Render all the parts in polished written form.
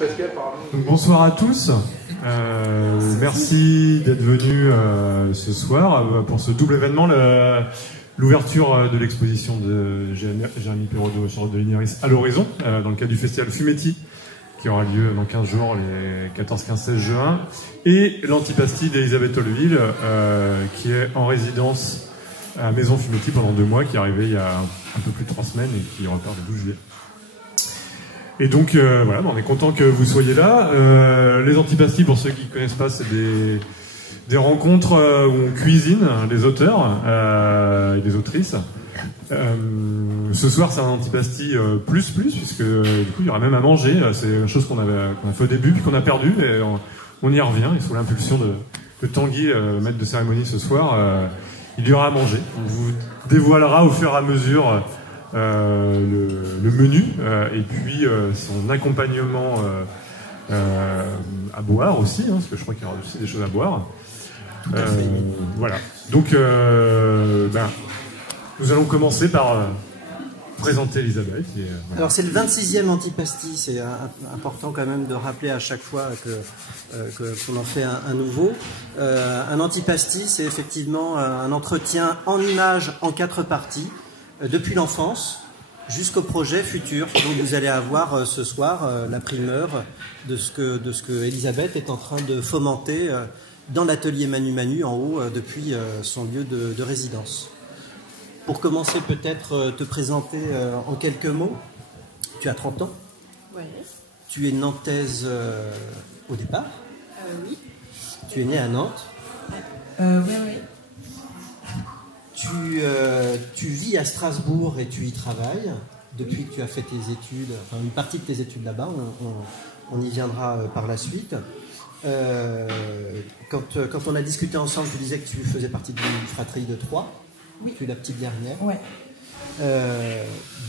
Donc, bonsoir à tous. Merci d'être venus ce soir pour ce double événement, l'ouverture de l'exposition de Jérémy Perraudot et Charlotte de Ligneris à l'horizon, dans le cadre du festival Fumetti, qui aura lieu dans 15 jours, les 14, 15, 16 juin, et l'antipasti d'Elisabeth Holleville, qui est en résidence à Maison Fumetti pendant 2 mois, qui est arrivée il y a un peu plus de 3 semaines et qui repart le 12 juillet. Et donc voilà, on est content que vous soyez là. Les antipastis, pour ceux qui ne connaissent pas, c'est des rencontres où on cuisine les auteurs et les autrices. Ce soir, c'est un antipasti plus, puisque du coup, il y aura même à manger. C'est une chose qu'on a fait au début, puis qu'on a perdu, mais on y revient. Et sous l'impulsion de Tanguy, maître de cérémonie ce soir, il y aura à manger. On vous dévoilera au fur et à mesure le menu et puis son accompagnement à boire aussi, parce que je crois qu'il y aura aussi des choses à boire. Voilà. Donc, nous allons commencer par présenter Elisabeth. Voilà. Alors, c'est le 26e antipasti. C'est important quand même de rappeler à chaque fois qu'on en fait un nouveau. Un antipasti, c'est effectivement un entretien en images en 4 parties. Depuis l'enfance jusqu'au projet futur. Donc vous allez avoir ce soir la primeur de ce que Elisabeth est en train de fomenter dans l'atelier Manu Manu en haut depuis son lieu de résidence. Pour commencer, peut-être te présenter en quelques mots. Tu as 30 ans. Ouais. Tu es nantaise au départ. Oui. Tu es née à Nantes. Oui. Tu vis à Strasbourg et tu y travailles depuis que tu as fait tes études, enfin une partie de tes études là-bas, on y viendra par la suite. Quand on a discuté ensemble, tu disais que tu faisais partie d'une fratrie de 3, oui. Tu es la petite dernière. Ouais.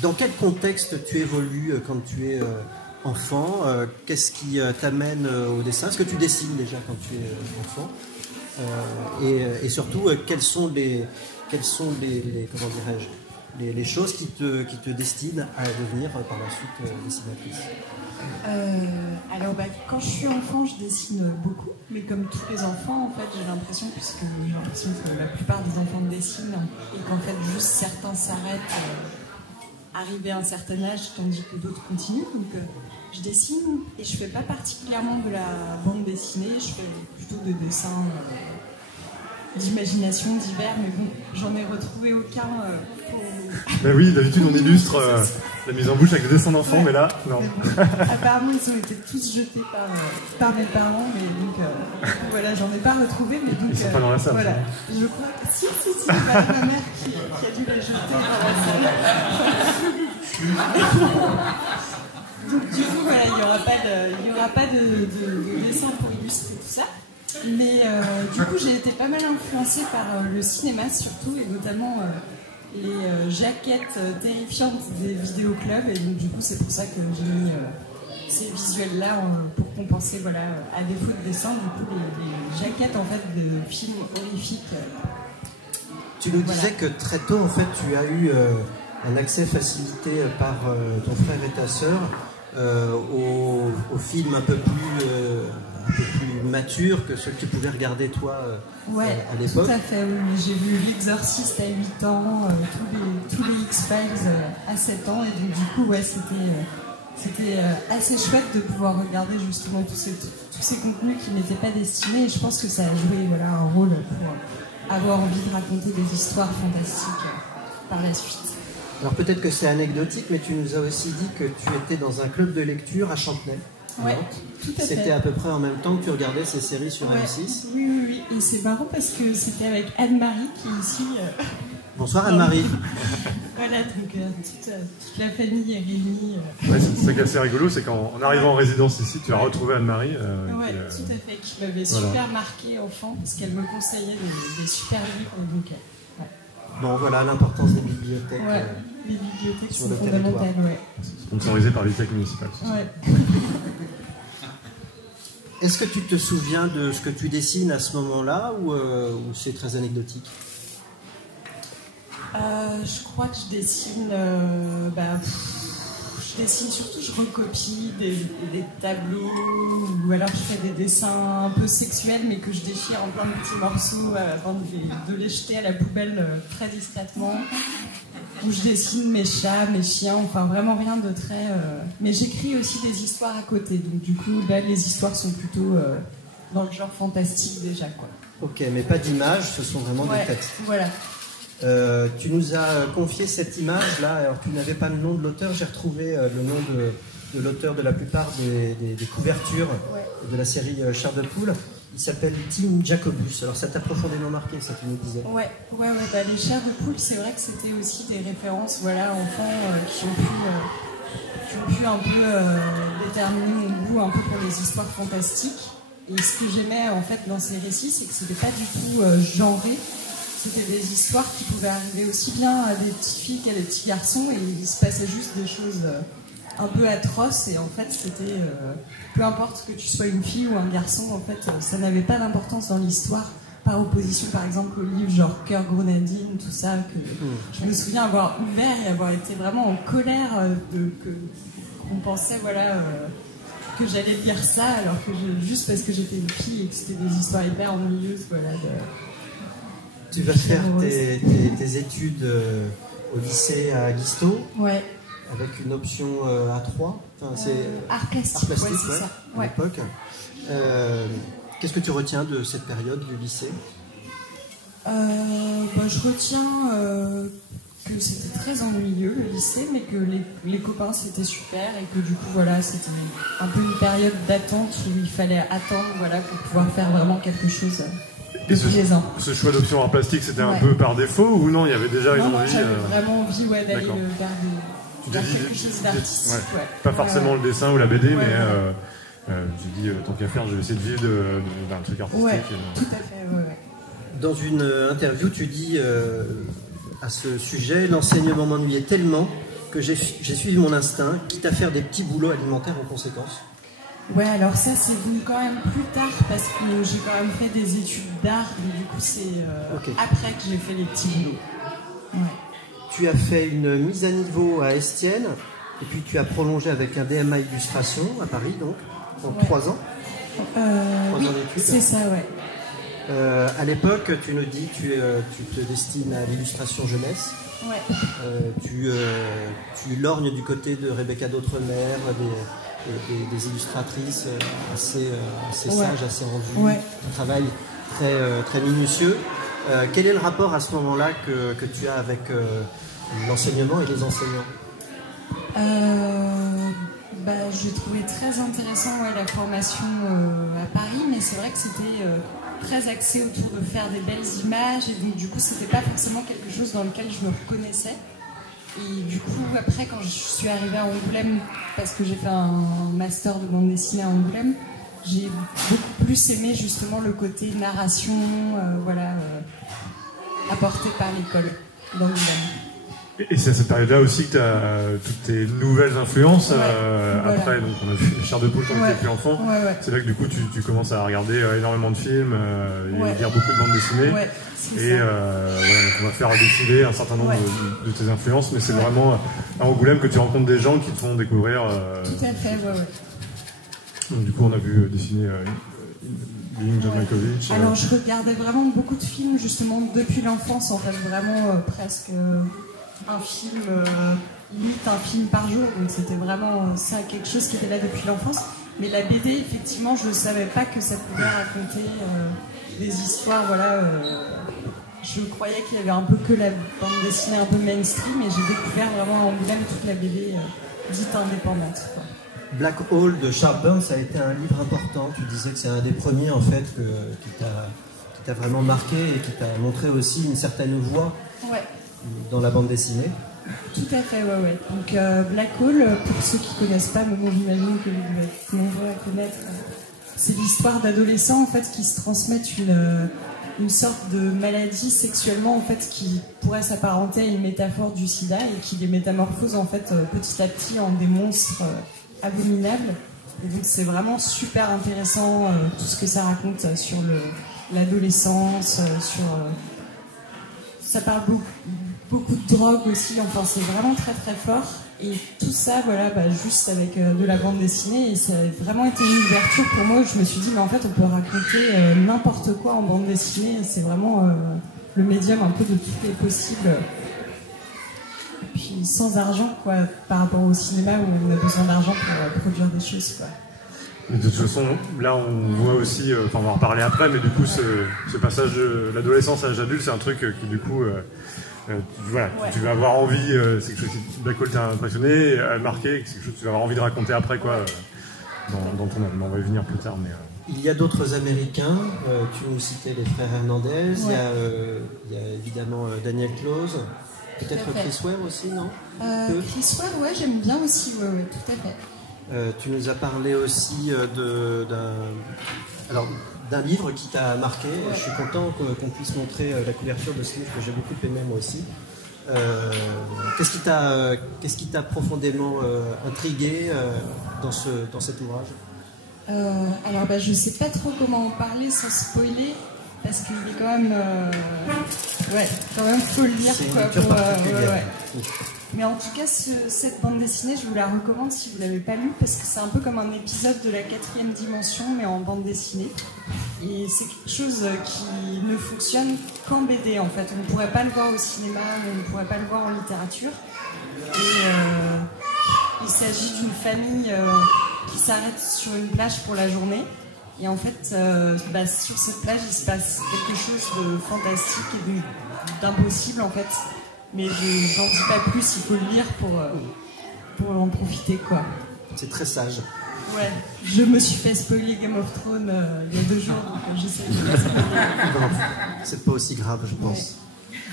Dans quel contexte tu évolues quand tu es enfant? Qu'est-ce qui t'amène au dessin? Est-ce que tu dessines déjà quand tu es enfant? Et surtout, quelles sont les comment dirais-je, les choses qui te destinent à devenir par la suite dessinatrice? Alors quand je suis enfant, je dessine beaucoup, mais comme tous les enfants, en fait, j'ai l'impression que la plupart des enfants dessinent et qu'en fait juste certains s'arrêtent arrivés à un certain âge, tandis que d'autres continuent. Donc je dessine et je fais pas particulièrement de la bande dessinée, je fais plutôt de dessins d'imagination divers, mais bon, j'en ai retrouvé aucun pour... Ben oui, d'habitude on illustre la mise en bouche avec des dessins d'enfants, ouais. Mais là, non. Bon, apparemment, ils ont été tous jetés par mes parents, mais donc voilà, j'en ai pas retrouvé, mais donc... Ils sont pas dans la salle. Voilà, je crois que si, ma mère qui a dû les jeter dans la salle. Donc du coup, voilà, il n'y aura pas de dessin pour illustrer tout ça. Mais du coup, j'ai été pas mal influencée par le cinéma surtout, et notamment les jaquettes terrifiantes des vidéoclubs. Et donc du coup, c'est pour ça que j'ai mis ces visuels-là pour compenser, voilà, à défaut de dessin, du coup, les jaquettes en fait de films horrifiques. Tu nous disais que très tôt, en fait, tu as eu un accès facilité par ton frère et ta sœur aux films un peu plus mature que ceux que tu pouvais regarder toi à l'époque. Tout à fait, oui. J'ai vu L'Exorciste à 8 ans, tous les X-Files à 7 ans, et donc du coup, ouais, c'était assez chouette de pouvoir regarder justement tous ces contenus qui n'étaient pas destinés, et je pense que ça a joué, voilà, un rôle pour avoir envie de raconter des histoires fantastiques par la suite. Alors peut-être que c'est anecdotique, mais tu nous as aussi dit que tu étais dans un club de lecture à Chantenay. Ouais, tout à fait. C'était à peu près en même temps que tu regardais ces séries sur M6. Oui. Et c'est marrant parce que c'était avec Anne-Marie qui est ici. Bonsoir Anne-Marie. Voilà, donc toute la famille est réunie. Ouais, c'est ça qui est assez rigolo, c'est qu'en arrivant en résidence ici, tu as retrouvé Anne-Marie. Oui, tout à fait, qui m'avait super marqué enfant, parce qu'elle me conseillait des super livres. Donc, bon, voilà l'importance des bibliothèques. Ouais, les bibliothèques sont fondamentales. Ouais. Sponsorisé par la bibliothèque municipale. Ouais. Est-ce que tu te souviens de ce que tu dessines à ce moment-là, ou c'est très anecdotique? Je crois que je dessine... je dessine surtout, je recopie des tableaux, ou alors je fais des dessins un peu sexuels, mais que je déchire en plein de petits morceaux avant de les jeter à la poubelle très discrètement. Où je dessine mes chats, mes chiens, enfin vraiment rien de très... Mais j'écris aussi des histoires à côté, donc du coup, là, les histoires sont plutôt dans le genre fantastique déjà, quoi. Ok, mais pas d'images, ce sont vraiment des textes. Voilà. Tu nous as confié cette image-là, alors tu n'avais pas le nom de l'auteur, j'ai retrouvé le nom de l'auteur de la plupart des couvertures de la série Chair de poule. Il s'appelle Tim Jacobus. Alors ça t'a profondément marqué, ça tu nous disais. Ouais. Bah, les chairs de poule, c'est vrai que c'était aussi des références, voilà, enfants qui ont pu un peu déterminer mon goût un peu pour les histoires fantastiques. Et ce que j'aimais en fait dans ces récits, c'est que c'était pas du tout genré. C'était des histoires qui pouvaient arriver aussi bien à des petites filles qu'à des petits garçons, et il se passait juste des choses un peu atroces, et en fait c'était peu importe que tu sois une fille ou un garçon, en fait ça n'avait pas d'importance dans l'histoire, par opposition par exemple aux livres genre Cœur Grenadine, tout ça, que je me souviens avoir ouvert et avoir été vraiment en colère qu'on pensait que j'allais lire ça, alors que juste parce que j'étais une fille et que c'était des histoires hyper ennuyeuses, Tu vas faire tes études au lycée à Guisto, avec une option A3, enfin, c'est art plastique, ouais, ça. À l'époque. Qu'est-ce que tu retiens de cette période du lycée? Je retiens que c'était très ennuyeux le lycée, mais que les copains c'était super, et que du coup c'était un peu une période d'attente où il fallait attendre pour pouvoir faire vraiment quelque chose. Et ce choix d'option art plastique, c'était un peu par défaut, ou non, il y avait déjà une envie? J'avais vraiment envie d'aller vers quelque chose d'artistique. Pas forcément le dessin ou la BD, mais j'ai dit, tant qu'à faire, je vais essayer de vivre d'un truc artistique. Tout à fait, Dans une interview, tu dis à ce sujet, l'enseignement m'ennuyait tellement que j'ai suivi mon instinct, quitte à faire des petits boulots alimentaires en conséquence. Ouais, alors ça c'est venu quand même plus tard, parce que j'ai quand même fait des études d'art, mais du coup c'est après que j'ai fait les petits boulots. Tu as fait une mise à niveau à Estienne, et puis tu as prolongé avec un DMA illustration à Paris, donc, en 3 ans. 3 ans d'études. C'est ça, à l'époque, tu nous dis tu te destines à l'illustration jeunesse. Tu lorgnes du côté de Rebecca d'Outremer, des illustratrices assez sages, assez rendues, un travail très très minutieux. Quel est le rapport à ce moment-là que tu as avec l'enseignement et les enseignants? J'ai trouvé très intéressant la formation à Paris, mais c'est vrai que c'était très axé autour de faire des belles images, et donc du coup c'était pas forcément quelque chose dans lequel je me reconnaissais. Et du coup après, quand je suis arrivée à Angoulême, parce que j'ai fait un master de bande dessinée à Angoulême, j'ai beaucoup plus aimé justement le côté narration apporté par l'école d'Angoulême. Et c'est à cette période-là aussi que tu as toutes tes nouvelles influences. Après, donc, on a vu les Chairs de poule quand on était plus enfant. C'est là que du coup tu commences à regarder énormément de films et lire beaucoup de bandes dessinées. Donc on va faire défiler un certain nombre de tes influences, mais c'est vraiment à Angoulême que tu rencontres des gens qui te font découvrir. Tout à fait, Donc du coup on a vu dessiner John Malkovich. Alors je regardais vraiment beaucoup de films justement depuis l'enfance, en fait, vraiment presque un film, limite un film par jour, donc c'était vraiment ça, quelque chose qui était là depuis l'enfance. Mais la BD, effectivement, je ne savais pas que ça pouvait raconter des histoires, je croyais qu'il y avait un peu que la bande dessinée un peu mainstream, et j'ai découvert vraiment en Angoulême toute la BD dite indépendante, quoi. Black Hole de Charles Burns a été un livre important. Tu disais que c'est un des premiers en fait qui t'a vraiment marqué et qui t'a montré aussi une certaine voie dans la bande dessinée. Tout à fait, Donc Black Hole, pour ceux qui ne connaissent pas, mais bon, j'imagine que vous êtes nombreux à connaître, c'est l'histoire d'adolescents en fait qui se transmettent une sorte de maladie sexuellement en fait qui pourrait s'apparenter à une métaphore du sida, et qui les métamorphose en fait petit à petit en des monstres abominables. Et donc c'est vraiment super intéressant tout ce que ça raconte sur l'adolescence, ça parle beaucoup de drogue aussi, enfin c'est vraiment très très fort. Et tout ça, voilà, juste avec de la bande dessinée, et ça a vraiment été une ouverture pour moi. Je me suis dit, mais en fait, on peut raconter n'importe quoi en bande dessinée. C'est vraiment le médium un peu de tout est possible. Et puis sans argent, quoi, par rapport au cinéma où on a besoin d'argent pour produire des choses, quoi. De toute façon, là, on voit aussi, on va en reparler après, mais du coup, ce passage de l'adolescence à l'âge adulte, c'est un truc qui, du coup, voilà, ouais. Tu vas avoir envie, c'est quelque chose qui, Black Hole t'a impressionné, marqué, c'est quelque chose que tu vas avoir envie de raconter après, quoi, dans ton œuvre. On va y venir plus tard, mais... Il y a d'autres Américains, tu nous citais les frères Hernandez, ouais. il y a évidemment Daniel Close, peut-être Chris Ware aussi, non Chris Ware, ouais, j'aime bien aussi, ouais, tout à fait. Tu nous as parlé aussi d'un livre qui t'a marqué. Ouais. Je suis content qu'on puisse montrer la couverture de ce livre que j'ai beaucoup aimé moi aussi. Qu'est-ce qui t'a profondément intrigué dans cet ouvrage? Alors je sais pas trop comment en parler sans spoiler, parce qu'il est quand même faut le lire, quoi, ouais. Mais en tout cas, cette bande dessinée, je vous la recommande si vous ne l'avez pas lue, parce que c'est un peu comme un épisode de la 4e dimension, mais en bande dessinée. Et c'est quelque chose qui ne fonctionne qu'en BD, en fait. On ne pourrait pas le voir au cinéma, on ne pourrait pas le voir en littérature. Et il s'agit d'une famille qui s'arrête sur une plage pour la journée. Et en fait, sur cette plage, il se passe quelque chose de fantastique et d'impossible, en fait. Mais je n'en dis pas plus, il faut le lire pour en profiter, quoi. C'est très sage. Ouais, je me suis fait spoiler Game of Thrones il y a 2 jours, donc j'essaie de pas spoiler. C'est pas aussi grave, je pense.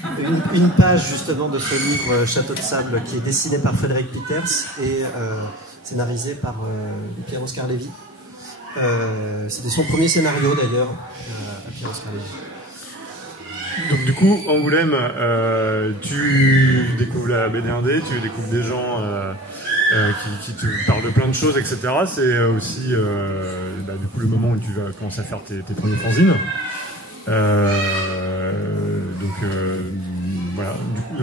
Ouais. Une page justement de ce livre Château de Sable qui est dessiné par Frédéric Peters et scénarisé par Pierre-Oscar Lévy. C'était son premier scénario d'ailleurs, à Pierre-Oscar Lévy. Donc du coup, Angoulême, tu découvres la BD indé, tu découvres des gens qui te parlent de plein de choses, etc. C'est aussi du coup le moment où tu vas commencer à faire tes premiers fanzines. Voilà, du coup,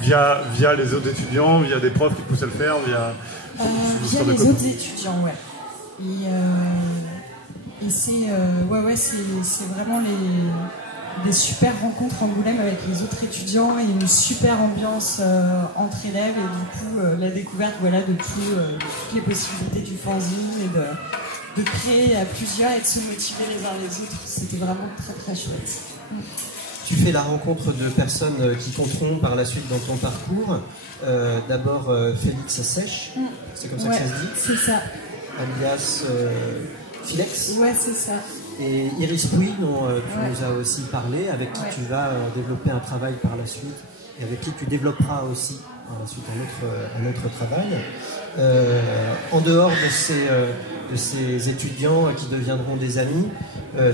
via les autres étudiants, via des profs qui poussent à le faire, via les autres étudiants, ouais. Et c'est vraiment des super rencontres en Angoulême avec les autres étudiants et une super ambiance entre élèves, et du coup la découverte de toutes les possibilités du fanzine et de créer à plusieurs et de se motiver les uns les autres. C'était vraiment très très chouette. Tu fais la rencontre de personnes qui compteront par la suite dans ton parcours. D'abord Félix Sèche, c'est comme ça que ça se dit? C'est ça. Alias Philex. Ouais, c'est ça. Et Iris Pouy, dont tu nous as aussi parlé, avec qui tu vas développer un travail par la suite, et avec qui tu développeras aussi par la suite un autre travail. En dehors de ces étudiants qui deviendront des amis,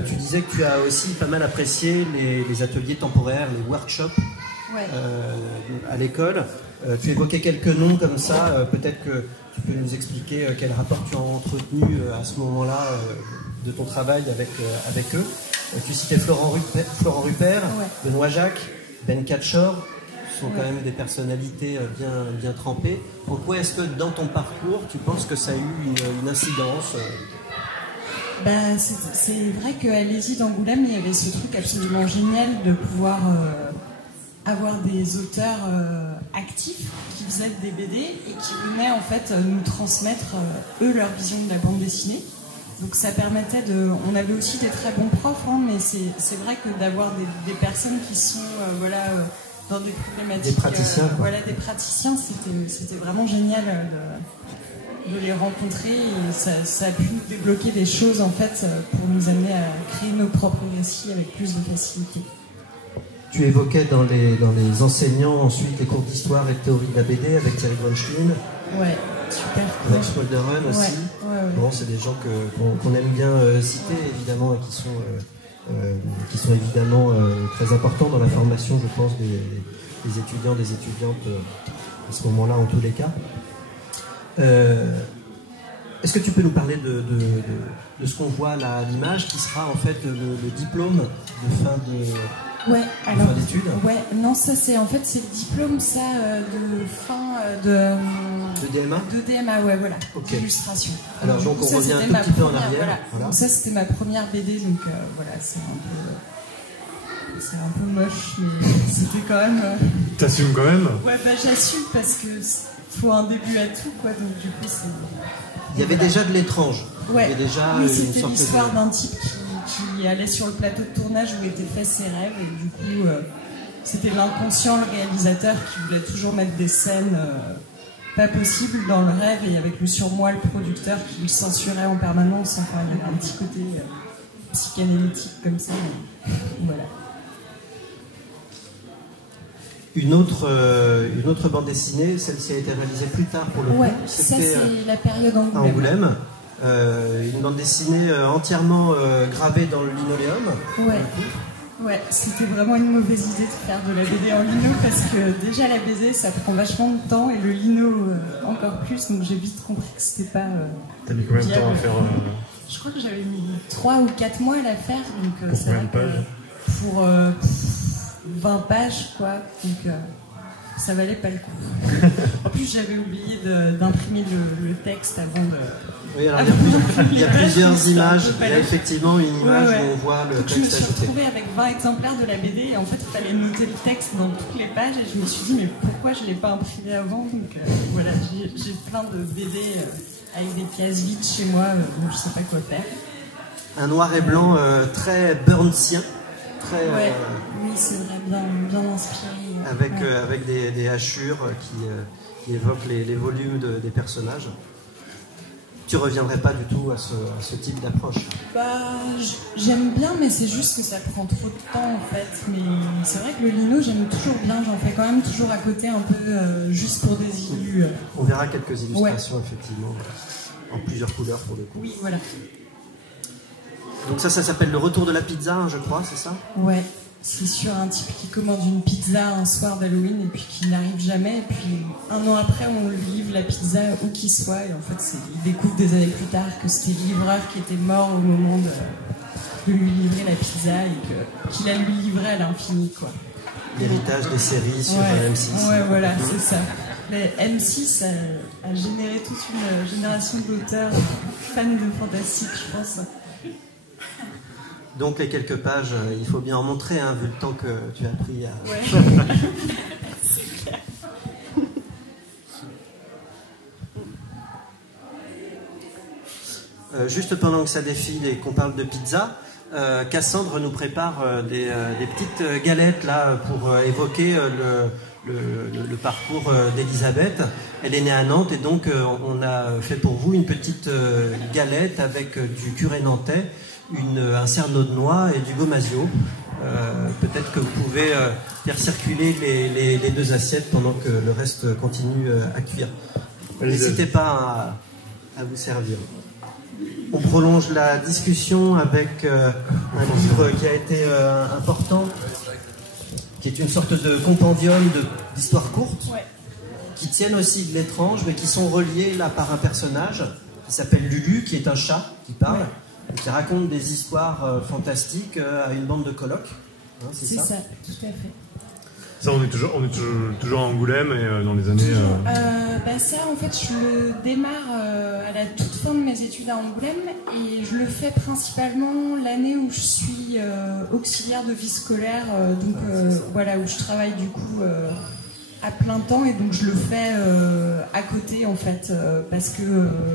tu disais que tu as aussi pas mal apprécié les ateliers temporaires, les workshops à l'école. Tu évoquais quelques noms comme ça, peut-être que tu peux nous expliquer quel rapport tu as entretenu à ce moment-là de ton travail avec eux. Tu citais Florent Rupert, Benoît Jacques, Ben Catchor, sont quand même des personnalités bien trempées. Pourquoi est-ce que dans ton parcours, tu penses que ça a eu une incidence c'est vrai qu'à l'ESI d'Angoulême, il y avait ce truc absolument génial de pouvoir avoir des auteurs actifs qui faisaient des BD et qui venaient en fait nous transmettre eux leur vision de la bande dessinée. Donc ça permettait on avait aussi des très bons profs, mais c'est vrai que d'avoir des personnes qui sont dans des problématiques, des praticiens, c'était vraiment génial de les rencontrer, et ça a pu nous débloquer des choses en fait pour nous amener à créer nos propres récits avec plus de facilité. Tu évoquais dans les enseignants ensuite les cours d'histoire et de théorie de la BD avec Thierry Bronstein. Ouais, super. Avec Smolderun aussi. Ouais. Bon, c'est des gens qu'on aime bien citer évidemment, et qui sont évidemment très importants dans la formation, je pense, des étudiants, des étudiantes à ce moment-là en tous les cas. Est-ce que tu peux nous parler de ce qu'on voit là à l'image, qui sera en fait le diplôme de fin Ouais, alors. Fin d'études. Ouais, non, ça c'est en fait c'est le diplôme ça de fin de DMA. De DMA, ouais, voilà. Ok. D'illustration. Alors Du donc coup, on ça, revient un c'était tout ma petit peu en première- arrière. Voilà. Donc ça c'était ma première BD, donc voilà, c'est un peu moche, mais c'était quand même. T'assumes quand même? Ouais, bah j'assume parce que faut un début à tout, quoi. Donc du coup c'est. Il y avait déjà de l'étrange. Ouais. Il y avait déjà Oui, une c'était sorte l'histoire de... d'un type qui allait sur le plateau de tournage où étaient faits ses rêves, et du coup c'était l'inconscient, le réalisateur, qui voulait toujours mettre des scènes pas possibles dans le rêve, et avec le surmoi, le producteur, qui le censurait en permanence. Enfin, il y avait un petit côté psychanalytique comme ça. Voilà. Une autre bande dessinée, celle-ci a été réalisée plus tard pour le Ouais, coup. ça C'était c'est la période à Angoulême. Une bande dessinée entièrement gravée dans le linoléum. Ouais. Ouais, c'était vraiment une mauvaise idée de faire de la BD en lino parce que déjà la BD ça prend vachement de temps et le lino encore plus, donc j'ai vite compris que c'était pas. T'as mis combien de temps à faire Je crois que j'avais mis 3 ou 4 mois à la faire, donc pour c'est combien vrai de pages? que pour 20 pages quoi, donc ça valait pas le coup. En plus j'avais oublié d'imprimer le texte avant de. Oui, alors il y a plusieurs images. Il y a effectivement une image où on voit le Donc, je me texte suis ajouté. retrouvée avec 20 exemplaires de la BD et en fait il fallait noter le texte dans toutes les pages et je me suis dit mais pourquoi je ne l'ai pas imprimé avant, donc voilà, j'ai plein de BD avec des pièces vides chez moi, donc je ne sais pas quoi faire. Un noir et blanc très burnsien, très, Ouais, oui c'est vrai, bien inspiré. avec des hachures qui évoquent les volumes des personnages. Tu reviendrais pas du tout à ce type d'approche? Bah, j'aime bien, mais c'est juste que ça prend trop de temps en fait. Mais c'est vrai que le lino, j'aime toujours bien. J'en fais quand même toujours à côté un peu, juste pour des illus. On verra quelques illustrations, effectivement, en plusieurs couleurs pour le coup. Oui, voilà. Donc ça s'appelle Le Retour de la Pizza, hein, je crois, c'est ça? Ouais, c'est sur un type qui commande une pizza un soir d'Halloween et puis qui n'arrive jamais. Et puis un an après, on lui livre la pizza où qu'il soit. Et en fait, il découvre des années plus tard que c'était le livreur qui était mort au moment de lui livrer la pizza et qu'il a lui livré à l'infini, quoi. L'héritage des séries sur M6. Ouais, voilà, c'est ça. Mais M6 a généré toute une génération d'auteurs fans de fantastique, je pense. Donc les quelques pages, il faut bien en montrer, hein, vu le temps que tu as pris à... Ouais. C'est clair. Juste pendant que ça défile et qu'on parle de pizza, Cassandre nous prépare des petites galettes là pour évoquer le parcours d'Elisabeth. Elle est née à Nantes et donc on a fait pour vous une petite galette avec du curé nantais, un cerneau de noix et du gomasio. Peut-être que vous pouvez faire circuler les deux assiettes pendant que le reste continue à cuire. N'hésitez pas à vous servir. On prolonge la discussion avec un livre qui a été important, qui est une sorte de compendium d'histoires courtes, qui tiennent aussi de l'étrange, mais qui sont reliées là par un personnage qui s'appelle Lulu, qui est un chat qui parle, et qui raconte des histoires fantastiques à une bande de colocs. Hein, c'est ça, tout à fait. Ça, on est toujours à Angoulême et dans les années... Ça, en fait, je le démarre à la toute fin de mes études à Angoulême et je le fais principalement l'année où je suis auxiliaire de vie scolaire, voilà, où je travaille du coup à plein temps et donc je le fais à côté en fait, parce que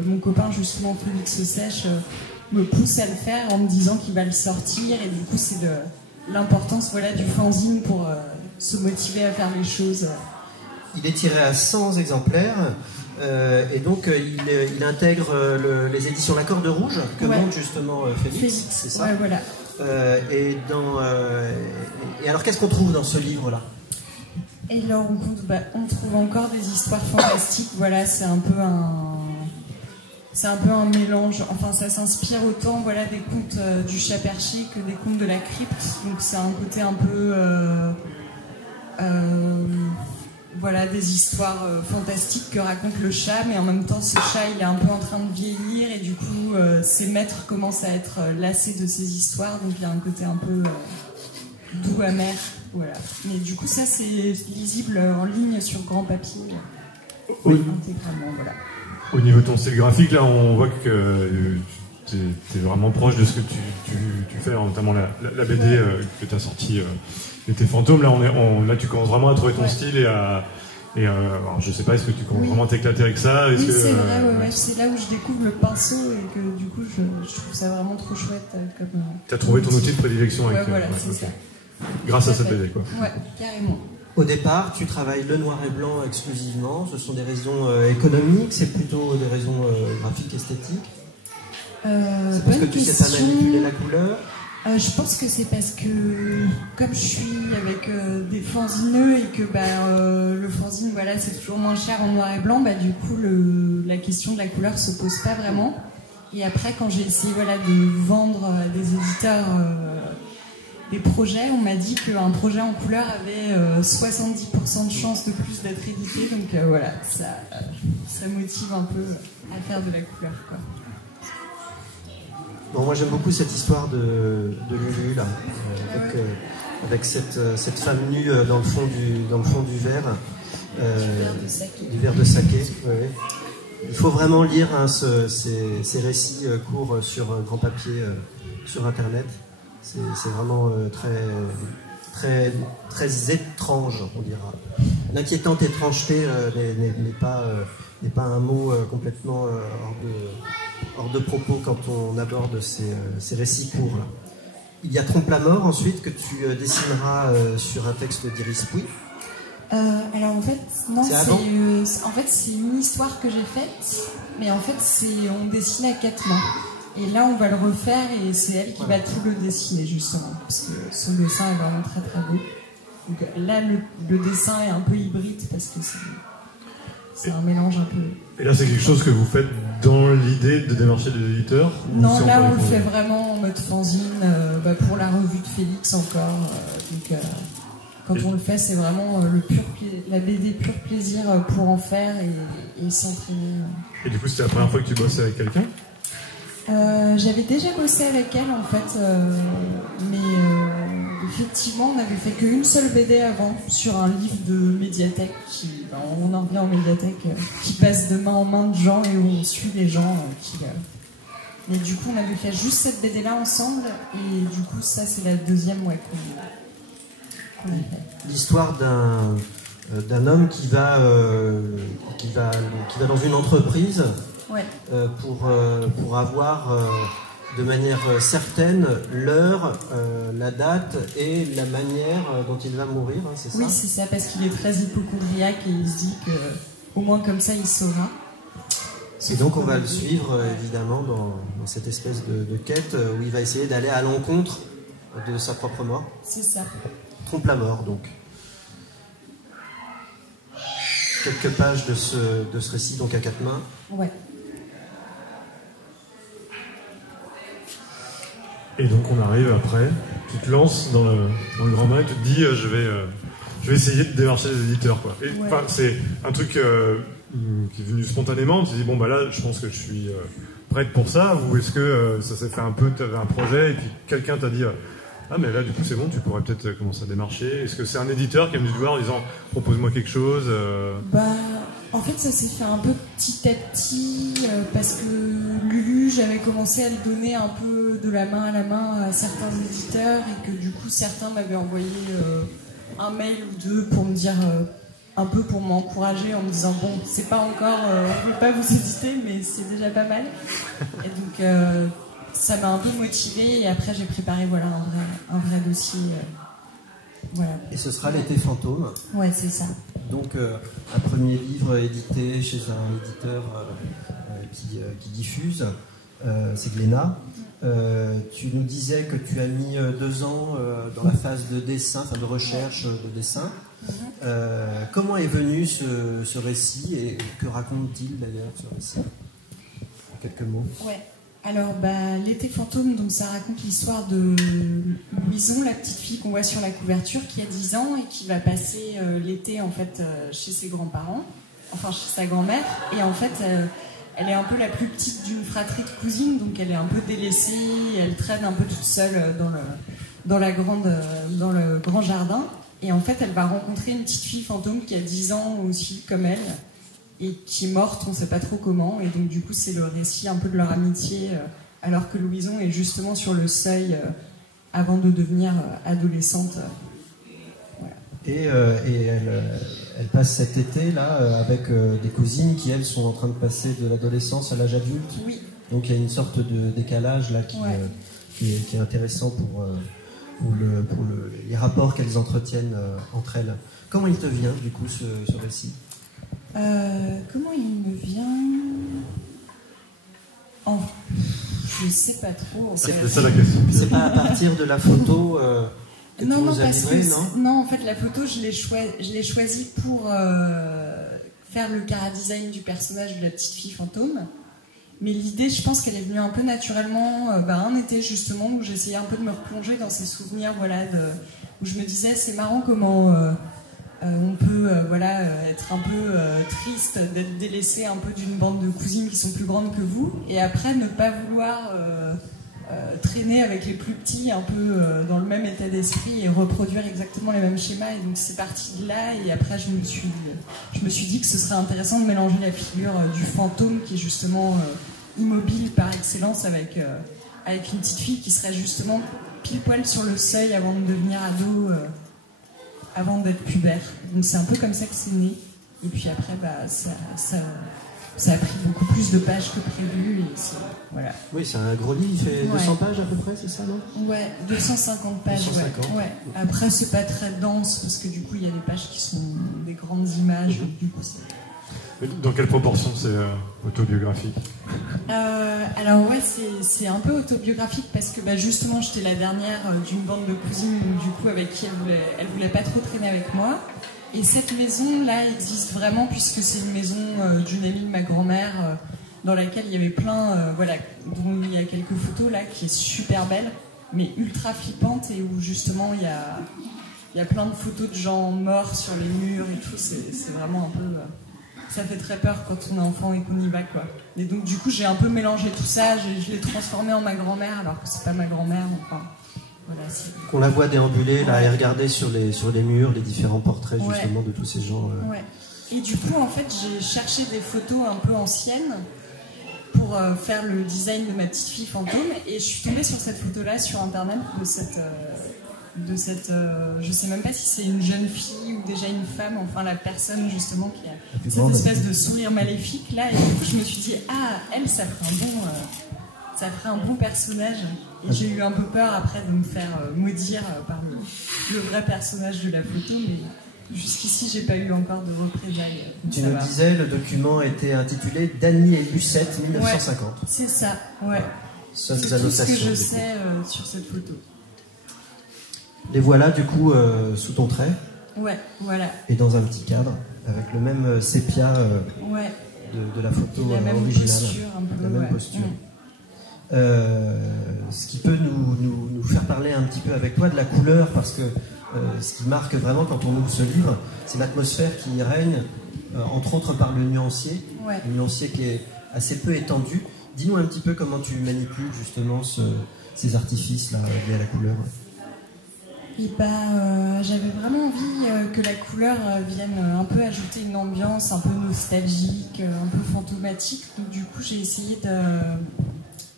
mon copain justement Félix Sèche me pousse à le faire en me disant qu'il va le sortir et du coup c'est l'importance voilà, du fanzine pour se motiver à faire les choses. Il est tiré à 100 exemplaires et donc il intègre les éditions La Corde Rouge que monte justement Félix, c'est ça? Ouais, voilà. Et alors qu'est-ce qu'on trouve dans ce livre-là? Et là on trouve encore des histoires fantastiques. Voilà, c'est un peu un mélange, enfin ça s'inspire autant voilà, des contes du chat perché que des contes de la crypte, donc c'est un côté un peu voilà, des histoires fantastiques que raconte le chat, mais en même temps ce chat il est un peu en train de vieillir et du coup ses maîtres commencent à être lassés de ces histoires, donc il y a un côté un peu doux, amer, voilà. Mais du coup, ça, c'est lisible en ligne sur grand papier, intégralement, voilà. Au niveau de ton style graphique, là, on voit que tu es vraiment proche de ce que tu fais, notamment la BD que tu as sortie, L'été fantôme. Là, là, tu commences vraiment à trouver ton style alors, je sais pas, est-ce que tu commences vraiment à t'éclater avec ça? Oui, c'est vrai, c'est là où je découvre le pinceau et que du coup, je trouve ça vraiment trop chouette. Tu as trouvé ton outil de prédilection avec voilà, c'est ça. Grâce à cette BD, quoi. Ouais, carrément. Au départ, tu travailles le noir et blanc exclusivement. Ce sont des raisons économiques, c'est plutôt des raisons graphiques, esthétiques. C'est parce que tu sais pas manipuler la couleur. Je pense que c'est parce que, comme je suis avec des fanzineux et que le fanzine, voilà, c'est toujours moins cher en noir et blanc, du coup, la question de la couleur se pose pas vraiment. Et après, quand j'ai essayé de vendre à des éditeurs des projets, on m'a dit qu'un projet en couleur avait 70% de chances de plus d'être édité. Donc ça motive un peu à faire de la couleur, quoi. Bon, moi j'aime beaucoup cette histoire de Lulu là, avec cette femme nue dans le fond du verre, du verre de saké. Ouais. Il faut vraiment lire ces récits courts sur grand papier sur internet. C'est vraiment très étrange, on dira. L'inquiétante étrangeté n'est pas un mot complètement hors de propos quand on aborde ces récits courts. Là. Il y a Trompe la mort ensuite que tu dessineras sur un texte d'Iris Pouy. Alors en fait, non, c'est une histoire que j'ai faite, mais en fait on dessine à 4 mains. Et là on va le refaire et c'est elle qui va tout le dessiner justement, parce que son dessin est vraiment très très beau. Donc là le dessin est un peu hybride parce que c'est un mélange un peu... Et là, c'est quelque chose que vous faites dans l'idée de démarcher des éditeurs? Non, là, on le fait vraiment en mode fanzine, pour la revue de Félix encore. Quand on le fait, c'est vraiment la BD pur plaisir pour en faire et s'entraîner. Et du coup, c'était la première fois que tu bossais avec quelqu'un? J'avais déjà bossé avec elle, en fait, mais effectivement, on n'avait fait qu'une seule BD avant, sur un livre de médiathèque, on en vient en médiathèque, qui passe de main en main de gens et où on suit les gens. Mais du coup, on avait fait juste cette BD-là ensemble, et du coup, ça, c'est la deuxième qu'on a fait. L'histoire d'un homme qui va dans une entreprise pour avoir de manière certaine l'heure, la date et la manière dont il va mourir, hein, c'est ça? Oui, c'est ça, parce qu'il est très hypochondriaque et il se dit qu'au moins comme ça il saura. Et donc on va le suivre évidemment dans cette espèce de quête où il va essayer d'aller à l'encontre de sa propre mort. C'est ça. Trompe la mort donc. Quelques pages de ce récit donc à 4 mains. Ouais. Et donc on arrive après, tu te lances dans le grand bain et tu te dis je vais essayer de démarcher les éditeurs, quoi. Et c'est un truc qui est venu spontanément, tu te dis bon là je pense que je suis prête pour ça, ou est-ce que ça s'est fait un peu, tu avais un projet et puis quelqu'un t'a dit ah mais là du coup c'est bon, tu pourrais peut-être commencer à démarcher. Est-ce que c'est un éditeur qui est venu te voir en disant propose-moi quelque chose? En fait, ça s'est fait un peu petit à petit parce que Lulu, j'avais commencé à le donner un peu de la main à la main à certains éditeurs et que du coup, certains m'avaient envoyé un mail ou deux pour me dire un peu pour m'encourager en me disant bon, c'est pas encore, on ne peut pas vous éditer, mais c'est déjà pas mal. Et donc, ça m'a un peu motivée et après, j'ai préparé un vrai dossier. Voilà. Et ce sera L'été fantôme. Ouais, c'est ça. Donc un premier livre édité chez un éditeur qui diffuse, c'est Glénat. Tu nous disais que tu as mis 2 ans dans la phase de dessin, de recherche de dessin. Comment est venu ce récit et que raconte-t-il d'ailleurs ce récit? En quelques mots. Ouais. Alors, L'été fantôme, donc ça raconte l'histoire de Louison, la petite fille qu'on voit sur la couverture, qui a 10 ans et qui va passer l'été en fait chez ses grands-parents, enfin chez sa grand-mère. Et en fait, elle est un peu la plus petite d'une fratrie de cousines, donc elle est un peu délaissée, elle traîne un peu toute seule dans le grand jardin. Et en fait, elle va rencontrer une petite fille fantôme qui a 10 ans aussi, comme elle, et qui est morte, on ne sait pas trop comment. Et donc, du coup, c'est le récit un peu de leur amitié, alors que Louison est justement sur le seuil avant de devenir adolescente. Voilà. Et elle passe cet été, là, avec des cousines qui, elles, sont en train de passer de l'adolescence à l'âge adulte. Oui. Donc, il y a une sorte de décalage, là, qui est intéressant pour les rapports qu'elles entretiennent entre elles. Comment il te vient, du coup, ce récit ? Comment il me vient ? Je sais pas trop. C'est ça la question. C'est pas à partir de la photo que non, tu non, nous as parce livrée, que non, en fait, la photo, je l'ai choisie pour faire le chara-design du personnage de la petite fille fantôme. Mais l'idée, je pense qu'elle est venue un peu naturellement un été, justement, où j'essayais un peu de me replonger dans ces souvenirs, voilà, où je me disais, c'est marrant comment on peut être un peu triste d'être délaissé un peu d'une bande de cousines qui sont plus grandes que vous, et après ne pas vouloir traîner avec les plus petits un peu dans le même état d'esprit et reproduire exactement les mêmes schémas. Et donc c'est parti de là, et après je me suis dit que ce serait intéressant de mélanger la figure du fantôme qui est justement immobile par excellence avec une petite fille qui serait justement pile poil sur le seuil avant de devenir ado, avant d'être pubère. Donc c'est un peu comme ça que c'est né. Et puis après, ça a pris beaucoup plus de pages que prévu. Et voilà. Oui, c'est un gros livre, il fait 200 pages à peu près, c'est ça, non ? Ouais, 250 pages. 250. Ouais. Après, c'est pas très dense parce que du coup, il y a des pages qui sont des grandes images. Du coup, dans quelle proportion c'est autobiographique ? Alors ouais, c'est un peu autobiographique parce que justement, j'étais la dernière d'une bande de cousines, du coup, avec qui elle voulait pas trop traîner avec moi. Et cette maison-là existe vraiment puisque c'est une maison d'une amie de ma grand-mère dans laquelle il y avait plein, dont il y a quelques photos là qui est super belle, mais ultra flippante, et où justement il y a plein de photos de gens morts sur les murs et tout. C'est vraiment un peu, ça fait très peur quand on est enfant et qu'on y va, quoi. Et donc du coup j'ai un peu mélangé tout ça, je l'ai transformé en ma grand-mère alors que c'est pas ma grand-mère. Enfin, voilà, qu'on la voit déambuler là, et regarder sur les murs les différents portraits justement de tous ces gens. Ouais. Et du coup, en fait, j'ai cherché des photos un peu anciennes pour faire le design de ma petite fille fantôme, et je suis tombée sur cette photo-là sur internet de cette je sais même pas si c'est une jeune fille ou déjà une femme, enfin la personne justement qui a cette espèce de sourire maléfique là, et du coup je me suis dit elle, ça ferait un bon personnage. Et j'ai eu un peu peur après de me faire maudire par le vrai personnage de la photo, mais jusqu'ici j'ai pas eu encore de représailles. Tu nous disais, le document était intitulé Dany et Lucette 1950. Ouais, c'est ça, ouais. C'est tout ce que je sais sur cette photo. Les voilà du coup sous ton trait. Ouais, voilà. Et dans un petit cadre, avec le même sépia de la photo la même originale. Posture, un peu, la même posture. Ce qui peut nous faire parler un petit peu avec toi de la couleur, parce que ce qui marque vraiment quand on ouvre ce livre, c'est l'atmosphère qui règne, entre autres par le nuancier, le nuancier qui est assez peu étendu. Dis-nous un petit peu comment tu manipules justement ces artifices-là liés à la couleur. Et j'avais vraiment envie que la couleur vienne un peu ajouter une ambiance un peu nostalgique, un peu fantomatique. Donc du coup,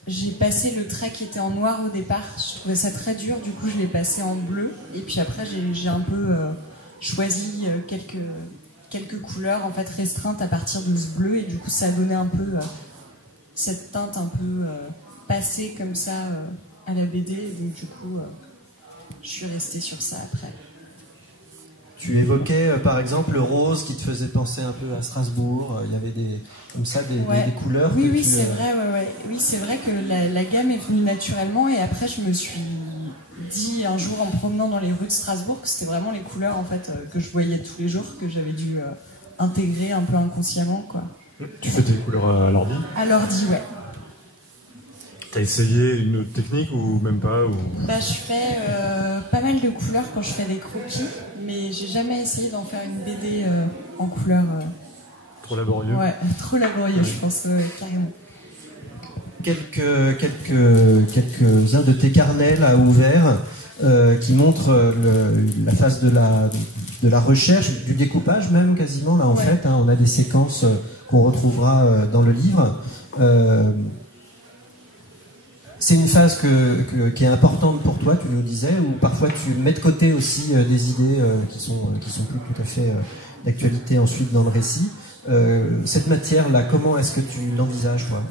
j'ai passé le trait qui était en noir au départ. Je trouvais ça très dur, du coup je l'ai passé en bleu. Et puis après j'ai un peu choisi quelques couleurs en fait restreintes à partir de ce bleu. Et du coup ça a donné un peu cette teinte un peu passée comme ça à la BD. Et donc du coup je suis restée sur ça après. Tu évoquais par exemple le rose qui te faisait penser un peu à Strasbourg. Il y avait des couleurs. Oui, c'est vrai. Ouais. Oui, c'est vrai que la gamme est venue naturellement, et après je me suis dit un jour en me promenant dans les rues de Strasbourg que c'était vraiment les couleurs en fait que je voyais tous les jours, que j'avais dû intégrer un peu inconsciemment, quoi. Tu fais tes couleurs à l'ordi ? À l'ordi, ouais. T'as essayé une autre technique ou même pas Je fais pas mal de couleurs quand je fais des croquis, mais j'ai jamais essayé d'en faire une BD en couleur. Trop laborieux. Ouais, trop laborieux, je pense, carrément. Quelques-uns de tes carnets là ouverts. qui montre la phase de la recherche, du découpage même quasiment, là en fait. Hein, on a des séquences qu'on retrouvera dans le livre. C'est une phase qui est importante pour toi, tu nous disais, ou parfois tu mets de côté aussi des idées qui sont plus tout à fait d'actualité ensuite dans le récit. Cette matière-là, comment est-ce que tu l'envisages, toi?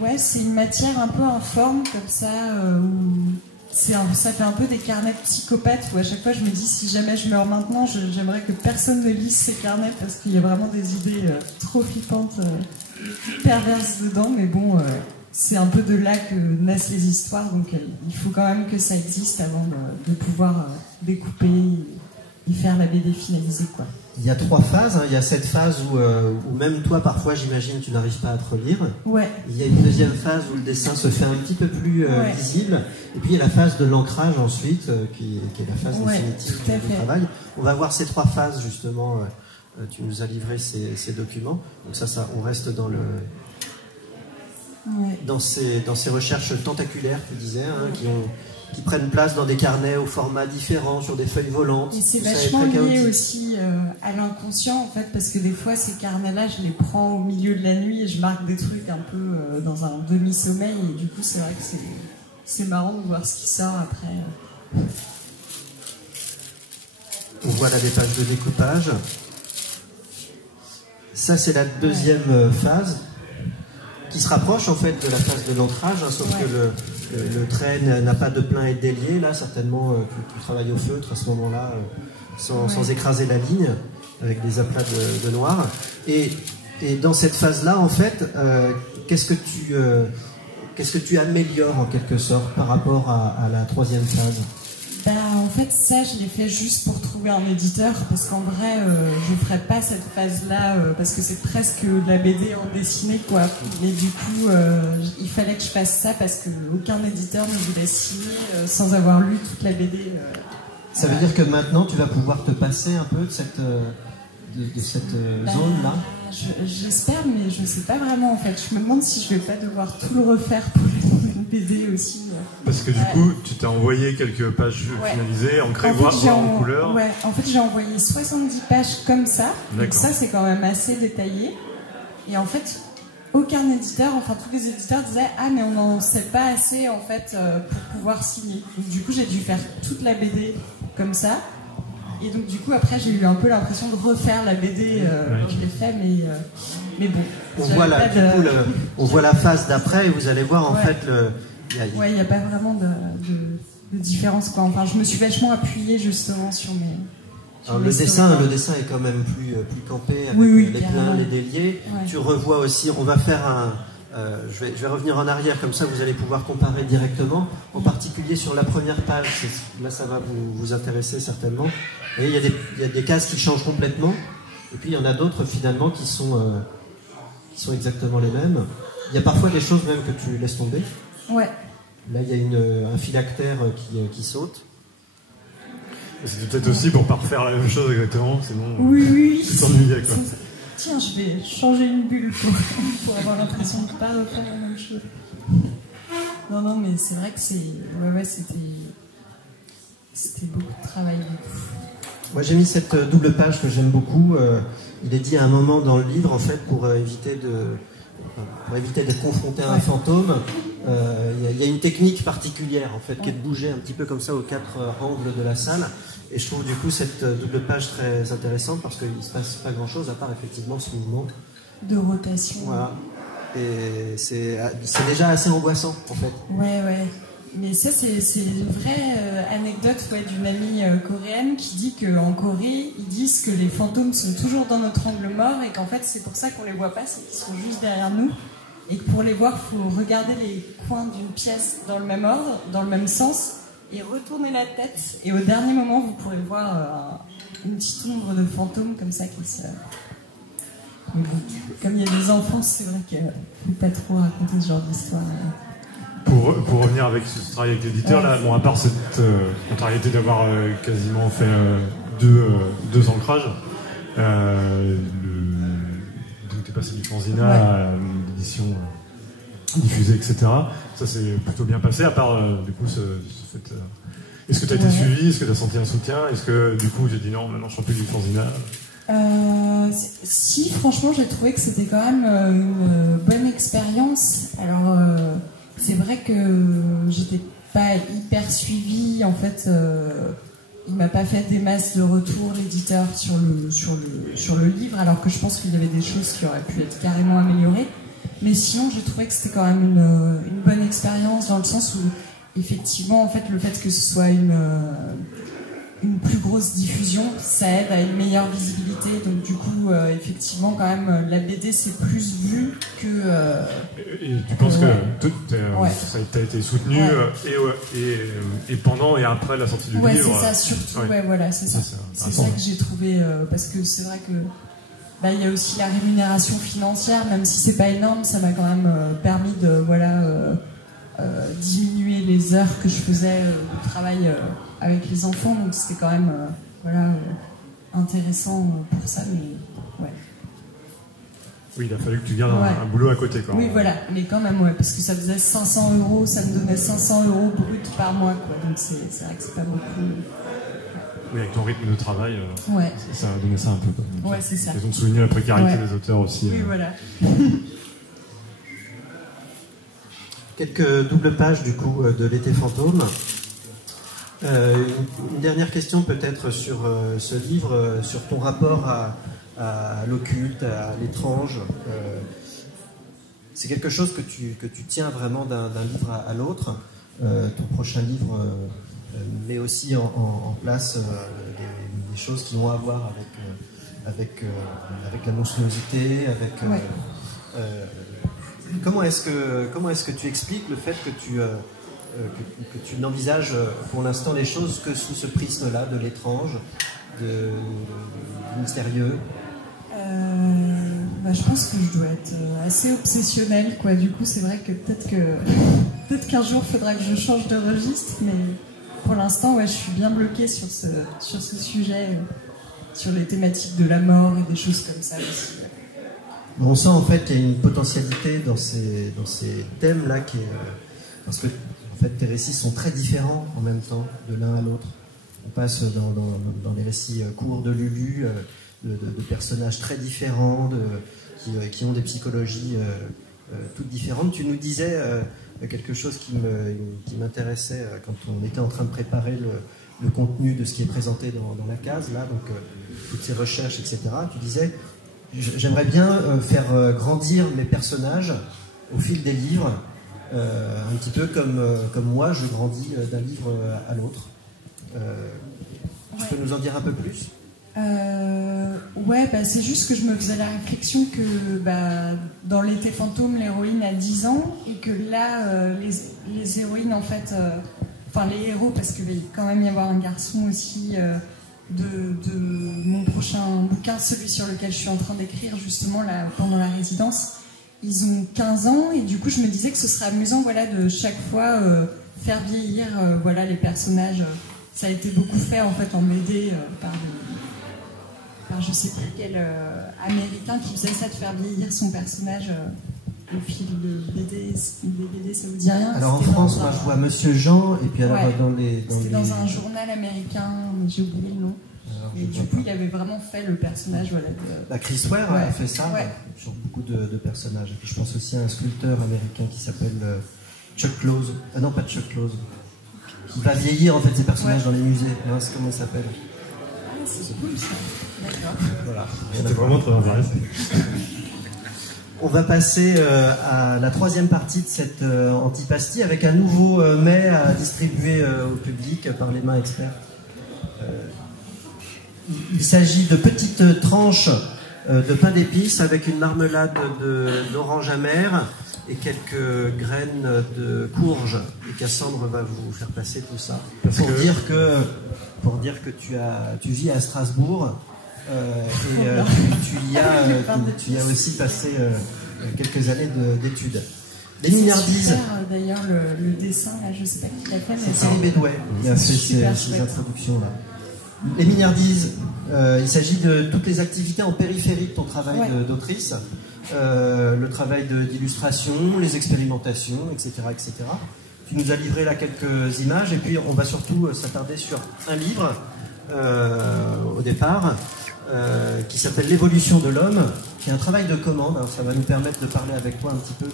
Ouais, c'est une matière un peu informe, comme ça, où ça fait un peu des carnets de psychopathe, où à chaque fois je me dis, si jamais je meurs maintenant, j'aimerais que personne ne lise ces carnets, parce qu'il y a vraiment des idées trop flippantes, perverses dedans, mais bon, c'est un peu de là que naissent les histoires, donc il faut quand même que ça existe avant de pouvoir découper et faire la BD finalisée, quoi. Il y a 3 phases, hein. Il y a cette phase où même toi, parfois, j'imagine, tu n'arrives pas à te relire. Ouais. Il y a une deuxième phase où le dessin se fait un petit peu plus visible. Et puis, il y a la phase de l'ancrage ensuite, qui est la phase définitive du travail. On va voir ces 3 phases, justement. Tu nous as livré ces documents. Donc ça, on reste dans dans ces recherches tentaculaires, tu disais, hein, qui prennent place dans des carnets au format différent, sur des feuilles volantes. Et c'est vachement lié aussi à l'inconscient, en fait, parce que des fois, ces carnets-là, je les prends au milieu de la nuit et je marque des trucs un peu dans un demi-sommeil, et du coup, c'est vrai que c'est marrant de voir ce qui sort après. On voit là des pages de découpage. Ça, c'est la deuxième phase, qui se rapproche en fait de la phase de l'ancrage, hein, sauf que le trait n'a pas de plein et de délié. Là, certainement, tu travailles au feutre à ce moment-là, sans écraser la ligne, avec des aplats de noir. Et dans cette phase-là, en fait, qu'est-ce que tu améliores en quelque sorte par rapport à la troisième phase? En fait, ça, je l'ai fait juste pour trouver un éditeur, parce qu'en vrai, je ne ferais pas cette phase-là, parce que c'est presque de la BD en dessiné, quoi. Mais du coup, il fallait que je fasse ça, parce qu'aucun éditeur ne voulait signer sans avoir lu toute la BD. Ça veut dire que maintenant, tu vas pouvoir te passer un peu de cette zone-là? J'espère, mais je ne sais pas vraiment, en fait. Je me demande si je ne vais pas devoir tout le refaire pour une BD aussi. Parce que du coup, tu t'es envoyé quelques pages finalisées, ancrées, voire en couleur. Ouais, en fait, j'ai envoyé 70 pages comme ça. Donc ça, c'est quand même assez détaillé. Et en fait, aucun éditeur, enfin tous les éditeurs disaient « Ah, mais on n'en sait pas assez, en fait, pour pouvoir signer. » Donc du coup, j'ai dû faire toute la BD comme ça. Et donc du coup, après, j'ai eu un peu l'impression de refaire la BD quand je l'ai fait, mais bon. On voit la phase d'après, et vous allez voir, en fait, il n'y a pas vraiment de différence, quoi. Enfin, je me suis vachement appuyée justement sur mes... Alors, le dessin est quand même plus campé, avec les pleins, les déliés. Ouais. Tu revois aussi, on va faire je vais revenir en arrière, comme ça vous allez pouvoir comparer directement, en particulier sur la première page. Là, ça va vous intéresser certainement. Et il y a des cases qui changent complètement, et puis il y en a d'autres finalement qui sont exactement les mêmes. Il y a parfois des choses même que tu laisses tomber. Ouais. Là, il y a un phylactère qui saute. C'est peut-être aussi pour pas refaire la même chose exactement, sinon oui. tu t'ennuyais, quoi. Tiens, je vais changer une bulle pour avoir l'impression de ne pas refaire la même chose. Non, mais c'est vrai que c'était beaucoup de travail. Moi, j'ai mis cette double page que j'aime beaucoup. Il est dit à un moment dans le livre, en fait, pour éviter d'être confronté à un fantôme, il y a une technique particulière, en fait, qui est de bouger un petit peu comme ça aux 4 angles de la salle. Et je trouve du coup cette double page très intéressante, parce qu'il ne se passe pas grand-chose à part effectivement ce mouvement de rotation. Voilà. Et c'est déjà assez angoissant, en fait. Ouais. Mais ça, c'est une vraie anecdote d'une amie coréenne qui dit qu'en Corée, ils disent que les fantômes sont toujours dans notre angle mort, et qu'en fait, c'est pour ça qu'on les voit pas, c'est qu'ils sont juste derrière nous. Et que pour les voir, il faut regarder les coins d'une pièce dans le même ordre, dans le même sens, et retourner la tête. Et au dernier moment, vous pourrez voir une petite ombre de fantôme comme ça qui se... Comme il y a des enfants, c'est vrai qu'il ne faut pas trop raconter ce genre d'histoire. Pour revenir avec ce travail avec l'éditeur, là, bon, à part cette contrariété d'avoir quasiment fait deux ancrages, donc t'es passé du fanzina à l'édition diffusé, etc. Ça s'est plutôt bien passé, à part du coup ce fait. Est-ce que tu as été suivi? Est-ce que tu as senti un soutien? Est-ce que du coup j'ai dit non, maintenant je ne fais plus du fanzina? Si, franchement, j'ai trouvé que c'était quand même une bonne expérience. Alors, c'est vrai que j'étais pas hyper suivie. En fait, il m'a pas fait des masses de retours, l'éditeur, sur le livre, alors que je pense qu'il y avait des choses qui auraient pu être carrément améliorées. Mais sinon, j'ai trouvé que c'était quand même une bonne expérience, dans le sens où, effectivement, en fait, le fait que ce soit une plus grosse diffusion, ça aide à une meilleure visibilité. Donc du coup, effectivement, quand même, la BD c'est plus vu que... Et tu penses que ça a été soutenu et pendant et après la sortie du livre? C'est ça, surtout. Voilà, c'est ça. C'est ça que j'ai trouvé, parce que c'est vrai que il y a aussi la rémunération financière, même si c'est pas énorme, ça m'a quand même permis de diminuer les heures que je faisais de travail avec les enfants, donc c'était quand même intéressant pour ça, mais ouais. Oui, il a fallu que tu gardes un boulot à côté, quoi. Oui, voilà, mais quand même, parce que ça faisait 500 €, ça me donnait 500 € brut par mois, quoi, donc c'est vrai que c'est pas beaucoup. Oui, avec ton rythme de travail, ça a donné ça un peu, quoi. Ouais, c'est ça. Ils ont souligné la précarité des auteurs aussi. Oui, voilà. Quelques doubles pages, du coup, de l'été fantôme. Une dernière question peut-être sur ce livre, sur ton rapport à l'occulte, à l'étrange. C'est quelque chose que tu tiens vraiment d'un livre à l'autre. Ton prochain livre met aussi en place des choses qui vont à voir avec la monstruosité, avec... Comment est-ce que tu expliques le fait que tu n'envisages pour l'instant les choses que sous ce prisme-là, de l'étrange, du mystérieux? Je pense que je dois être assez obsessionnelle, quoi. Du coup, c'est vrai que peut-être qu'un jour, il faudra que je change de registre, mais pour l'instant, je suis bien bloquée sur ce sujet, sur les thématiques de la mort et des choses comme ça aussi. On sent en fait qu'il y a une potentialité dans ces thèmes-là parce que en fait, tes récits sont très différents en même temps, de l'un à l'autre. On passe dans les récits courts de Lulu, de personnages très différents, qui ont des psychologies toutes différentes. Tu nous disais quelque chose qui m'intéressait quand on était en train de préparer le contenu de ce qui est présenté dans la case, là, donc toutes ces recherches, etc. Tu disais, j'aimerais bien faire grandir mes personnages au fil des livres, un petit peu comme moi, je grandis d'un livre à l'autre. Tu peux nous en dire un peu plus? C'est juste que je me faisais la réflexion que dans l'été fantôme, l'héroïne a 10 ans et que là, les héroïnes, en fait, les héros, parce qu'il va quand même y avoir un garçon aussi de mon prochain bouquin, celui sur lequel je suis en train d'écrire justement là, pendant la résidence, ils ont 15 ans et du coup je me disais que ce serait amusant de chaque fois faire vieillir les personnages. Ça a été beaucoup fait en fait en BD par je sais plus quel américain qui faisait ça, de faire vieillir son personnage au fil de BD. Des BD, ça vous dit rien? Alors en France, moi je vois Monsieur Jean, et puis alors c'était dans un journal américain, j'ai oublié le nom. Et du coup, il avait vraiment fait le personnage de... Chris Ware a fait ça sur beaucoup de personnages. Et puis je pense aussi à un sculpteur américain qui s'appelle Chuck Close. Ah non, pas Chuck Close. Qui va vieillir en fait ses personnages dans les musées. C'est comment il s'appelle? C'est cool ça. D'accord. Voilà. C'était vraiment très intéressant. On va passer à la troisième partie de cette antipastille avec un nouveau mets à distribuer au public par les mains experts. Il s'agit de petites tranches de pain d'épices avec une marmelade d'orange amère et quelques graines de courge. Et Cassandre va vous faire passer tout ça pour dire que tu vis à Strasbourg et tu y as aussi passé quelques années d'études. Les Mignardises. D'ailleurs, le dessin, là, je ne sais pas qui l'a fait, mais c'est Thierry Bédouet qui a fait ces introductions-là. Les Mignardises, il s'agit de toutes les activités en périphérie de ton travail d'autrice. le travail d'illustration, les expérimentations, etc., etc. Tu nous as livré là quelques images et puis on va surtout s'attarder sur un livre au départ qui s'appelle L'évolution de l'homme, qui est un travail de commande. Alors, ça va nous permettre de parler avec toi un petit peu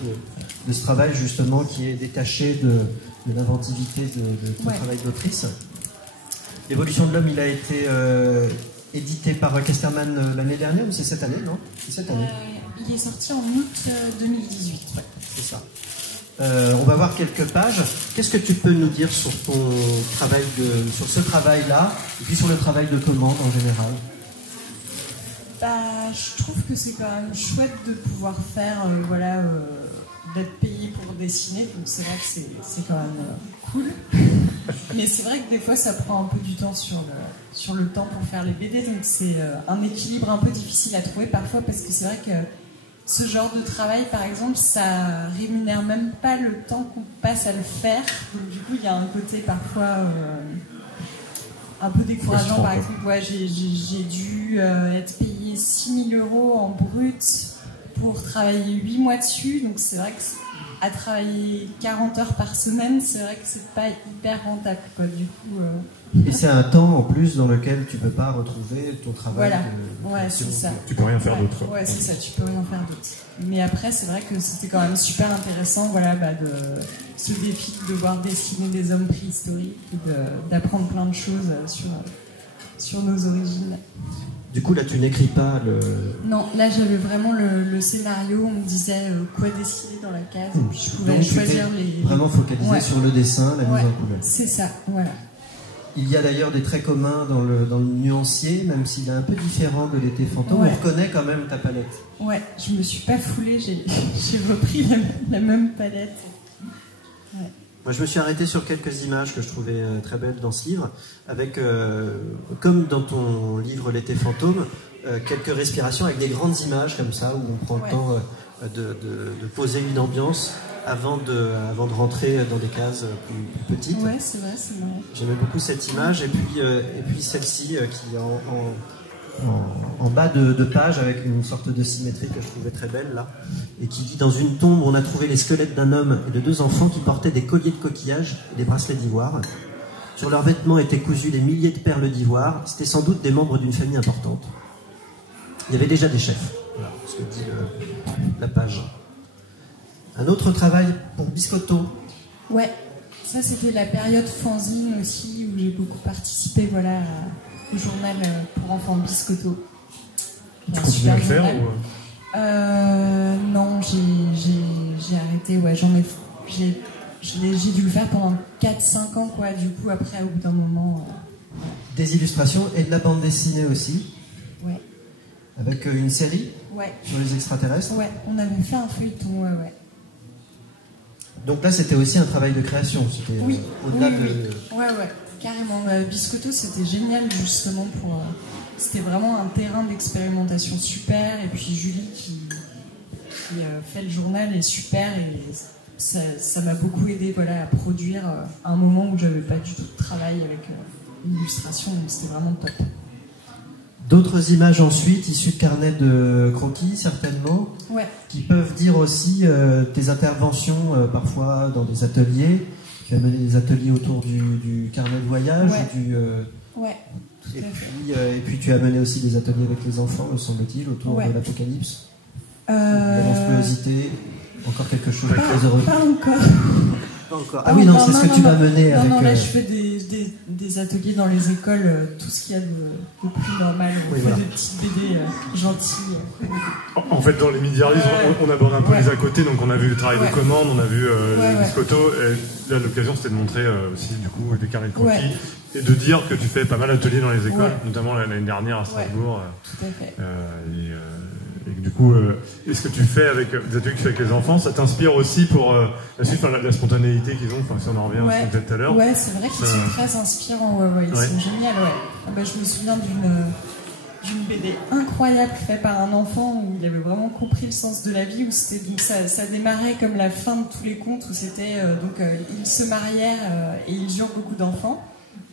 de ce travail justement qui est détaché de l'inventivité de ton travail d'autrice. L'évolution de l'homme, il a été édité par Casterman l'année dernière ou c'est cette année, non? C'est cette année. Il est sorti en août 2018. Ouais. C'est ça. On va voir quelques pages. Qu'est-ce que tu peux nous dire sur ton travail sur ce travail-là et puis sur le travail de commande en général? Je trouve que c'est quand même chouette de pouvoir faire, d'être payé pour dessiner. Donc c'est vrai que c'est quand même cool. Mais c'est vrai que des fois ça prend un peu du temps sur le temps pour faire les BD. Donc c'est un équilibre un peu difficile à trouver parfois parce que c'est vrai que ce genre de travail, par exemple, ça rémunère même pas le temps qu'on passe à le faire. Donc du coup, il y a un côté parfois un peu décourageant. Par exemple, j'ai dû être payé 6 000 € en brut pour travailler 8 mois dessus. Donc c'est vrai que à travailler 40 heures par semaine, c'est vrai que c'est pas hyper rentable, quoi. Du coup, et c'est un temps en plus dans lequel tu peux pas retrouver ton travail. Voilà, ouais, c'est ça. Tu peux rien faire d'autre. Ouais, c'est ça, tu peux rien faire d'autre. Mais après, c'est vrai que c'était quand même super intéressant, de ce défi de devoir dessiner des hommes préhistoriques et d'apprendre plein de choses sur nos origines. Du coup, là, tu n'écris pas le... Non, là, j'avais vraiment le scénario. On me disait quoi dessiner dans la case. Et puis, je pouvais choisir les... Vraiment focalisé sur le dessin, la mise en couleur. C'est ça, voilà. Il y a d'ailleurs des traits communs dans le nuancier, même s'il est un peu différent de l'été fantôme. Ouais. On reconnaît quand même ta palette. Ouais, je me suis pas foulée. J'ai repris la même palette. Ouais. Moi, je me suis arrêté sur quelques images que je trouvais très belles dans ce livre, avec, comme dans ton livre L'été fantôme, quelques respirations avec des grandes images comme ça, où on prend le temps de poser une ambiance avant de rentrer dans des cases plus petites. Ouais, c'est vrai, c'est marrant. J'aimais beaucoup cette image, et puis celle-ci qui est en bas de page avec une sorte de symétrie que je trouvais très belle là, et qui dit: dans une tombe on a trouvé les squelettes d'un homme et de 2 enfants qui portaient des colliers de coquillages et des bracelets d'ivoire. Sur leurs vêtements étaient cousus des milliers de perles d'ivoire. C'était sans doute des membres d'une famille importante. Il y avait déjà des chefs. Voilà ce que dit la page. Un autre travail pour Biscotto. Ouais, ça c'était la période fanzine aussi où j'ai beaucoup participé, au journal pour enfants Biscotto. Tu continues à le faire ou... Non, j'ai arrêté. Ouais, j'ai dû le faire pendant 4-5 ans, quoi. Du coup, après, au bout d'un moment. Des illustrations et de la bande dessinée aussi. Ouais. Avec une série sur les extraterrestres. Ouais, on avait fait un feuilleton, ouais. Donc là, c'était aussi un travail de création. C'était au-delà de... Ouais, carrément. Biscotto, c'était génial, justement, c'était vraiment un terrain d'expérimentation super. Et puis Julie, qui fait le journal, est super. Et ça m'a beaucoup aidé à produire à un moment où j'avais pas du tout de travail avec l'illustration. Donc c'était vraiment top. D'autres images ensuite, issues de carnets de croquis, certainement, qui peuvent dire aussi tes interventions parfois dans des ateliers. Tu as mené des ateliers autour du carnet de voyage. Tout à fait. Et puis tu as mené aussi des ateliers avec les enfants, me semble-t-il, autour de l'apocalypse. La monstruosité, encore quelque chose de très heureux. Pas encore. Pas encore. Ah oui, non, c'est ce que tu vas mener avec... Non, là je fais des ateliers dans les écoles, tout ce qu'il y a de plus normal. On fait des petites BD gentilles. En fait, dans les Mediaries, on aborde un peu les à côté, donc on a vu le travail de commande, on a vu Biscotto, et là l'occasion c'était de montrer aussi du coup des carrés de croquis, et de dire que tu fais pas mal d'ateliers dans les écoles, notamment l'année dernière à Strasbourg. Tout à fait. Et du coup, est-ce que tu fais avec des ateliers que tu fais avec les enfants, ça t'inspire aussi pour la suite, la spontanéité qu'ils ont, si on en revient à ce qu'on disait tout à l'heure. Ouais, c'est vrai qu'ils sont très inspirants, ils sont géniaux, je me souviens d'une BD incroyable faite par un enfant où il avait vraiment compris le sens de la vie, où c'était donc ça démarrait comme la fin de tous les contes, où c'était ils se marièrent et ils eurent beaucoup d'enfants,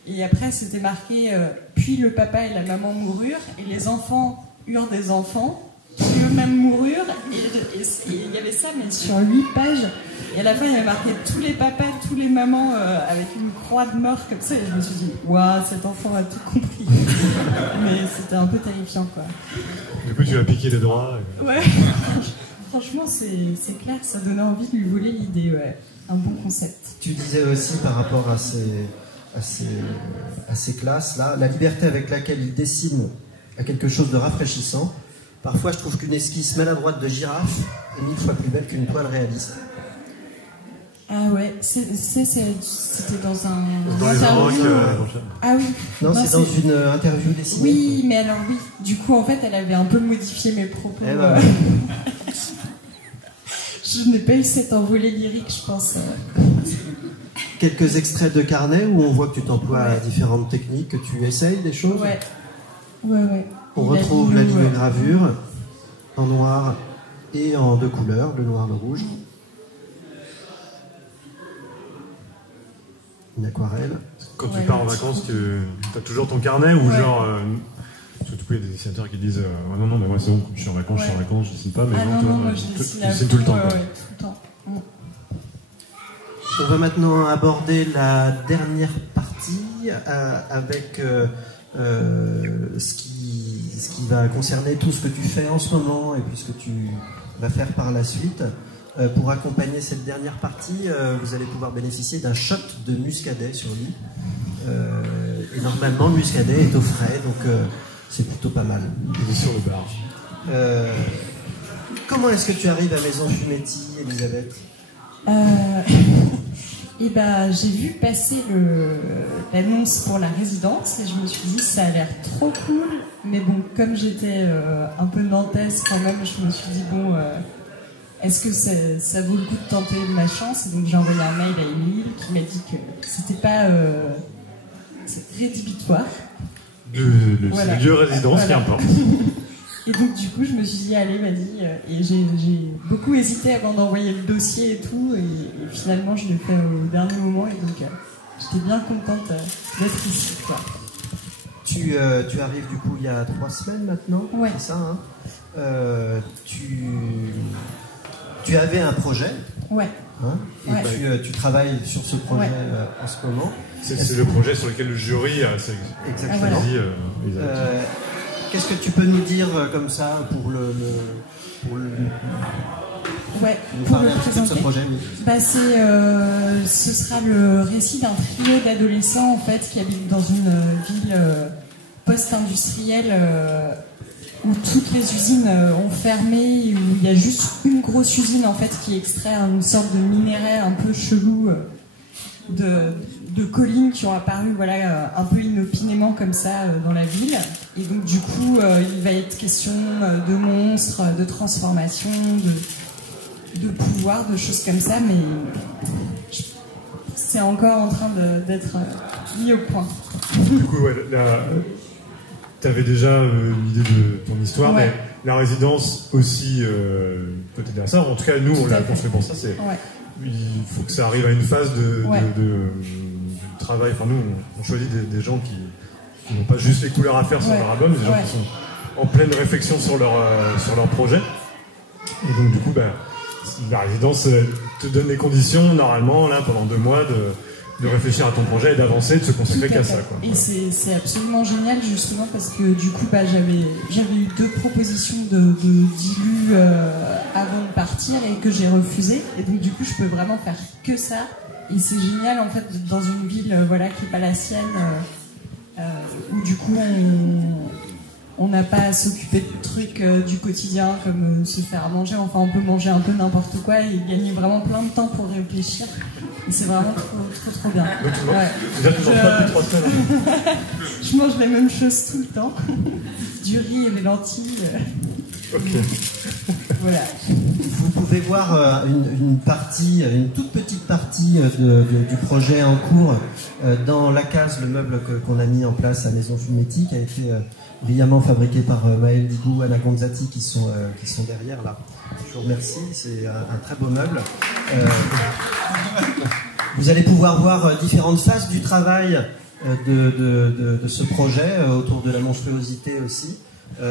et après c'était marqué puis le papa et la maman moururent et les enfants eurent des enfants. même mourure, et il y avait ça, mais sur 8 pages. Et à la fin, il y avait marqué tous les papas, tous les mamans, avec une croix de mort comme ça. Et je me suis dit, waouh, cet enfant a tout compris. Mais c'était un peu terrifiant, quoi. Du coup, tu as piqué les droits. Ouais. Franchement, c'est clair, ça donnait envie de lui voler l'idée, ouais. Un bon concept. Tu disais aussi par rapport à ces classes-là, la liberté avec laquelle ils dessinent à quelque chose de rafraîchissant. Parfois, je trouve qu'une esquisse maladroite de girafe est 1000 fois plus belle qu'une toile réaliste. Ah ouais, c'était dans un... Dans les interview. Ah oui. Non, c'est dans une interview dessinée. Oui, mais alors oui. Du coup, en fait, elle avait un peu modifié mes propos. Eh ben, Je n'ai pas eu cet envolée lyrique, je pense. Quelques extraits de carnet où on voit que tu t'emploies à différentes techniques, que tu essayes des choses. Ouais. On retrouve la linogravure en noir et en 2 couleurs, le noir et le rouge. Une aquarelle. Quand tu pars en vacances, tu as toujours ton carnet ou genre... Surtout il y a des dessinateurs qui disent non, mais moi c'est bon, je suis en vacances, je dessine pas, mais non, moi je dessine tout le temps. Tout le temps. On va maintenant aborder la dernière partie avec ce qui va concerner tout ce que tu fais en ce moment et puis ce que tu vas faire par la suite. Pour accompagner cette dernière partie, vous allez pouvoir bénéficier d'un shot de muscadet sur lui. Et normalement, le muscadet est au frais, donc c'est plutôt pas mal. Il est sur le bar. Comment est-ce que tu arrives à Maison Fumetti, Elisabeth ? Et ben, j'ai vu passer l'annonce pour la résidence et je me suis dit ça a l'air trop cool, mais bon, comme j'étais un peu nantaise quand même, je me suis dit bon, est-ce que ça vaut le coup de tenter ma chance? Et donc j'ai envoyé un mail à Émile qui m'a dit que c'était pas rédhibitoire. C'est le lieu résidence qui importe. Et donc du coup je me suis dit allez vas-y, et j'ai beaucoup hésité avant d'envoyer le dossier et tout, et finalement je l'ai fait au dernier moment, et donc j'étais bien contente d'être ici, quoi. Tu arrives du coup il y a 3 semaines maintenant, ouais. C'est ça, hein? Tu avais un projet, ouais. Hein, et ouais. Tu travailles sur ce projet en ce moment. C'est le projet sur lequel le jury a exactement. Qu'est-ce que tu peux nous dire comme ça pour le présenter ce projet, oui. Bah ce sera le récit d'un trio d'adolescents en fait qui habitent dans une ville post-industrielle où toutes les usines ont fermé, où il y a juste une grosse usine en fait qui extrait une sorte de minerai un peu chelou de collines qui ont apparu un peu inopinément comme ça dans la ville. Et donc du coup il va être question de monstres, de transformation, de pouvoir, de choses comme ça, mais c'est encore en train d'être mis au point. Du coup, tu avais déjà l'idée de ton histoire, mais la résidence aussi peut t'aider à ça. En tout cas, nous, on l'a construit pour ça. Il faut que ça arrive à une phase de travail. Enfin, nous, on choisit des gens qui n'ont pas juste les couleurs à faire sur leur album, des gens qui sont en pleine réflexion sur leur projet. Et donc, du coup, la résidence te donne les conditions, normalement, là, pendant 2 mois, de réfléchir à ton projet et d'avancer, de se consacrer qu'à ça, quoi. Et c'est absolument génial, justement, parce que du coup, j'avais eu 2 propositions de dilu avant de partir et que j'ai refusé. Et donc, du coup, je peux vraiment faire que ça. Et c'est génial, en fait, dans une ville qui n'est pas la sienne, où du coup, on n'a pas à s'occuper de trucs du quotidien comme se faire à manger. Enfin, on peut manger un peu n'importe quoi et gagner vraiment plein de temps pour réfléchir. Et c'est vraiment trop bien. Je mange les mêmes choses tout le temps. Du riz et des lentilles. Okay. Voilà. Vous pouvez voir une toute petite partie du projet en cours dans la case, le meuble qu'on a mis en place à Maison Fumetti, qui a été brillamment fabriqué par Maël Digou, Anna Gonzati, qui sont derrière là. Je vous remercie, c'est un très beau meuble. Vous allez pouvoir voir différentes phases du travail de ce projet, autour de la monstruosité aussi.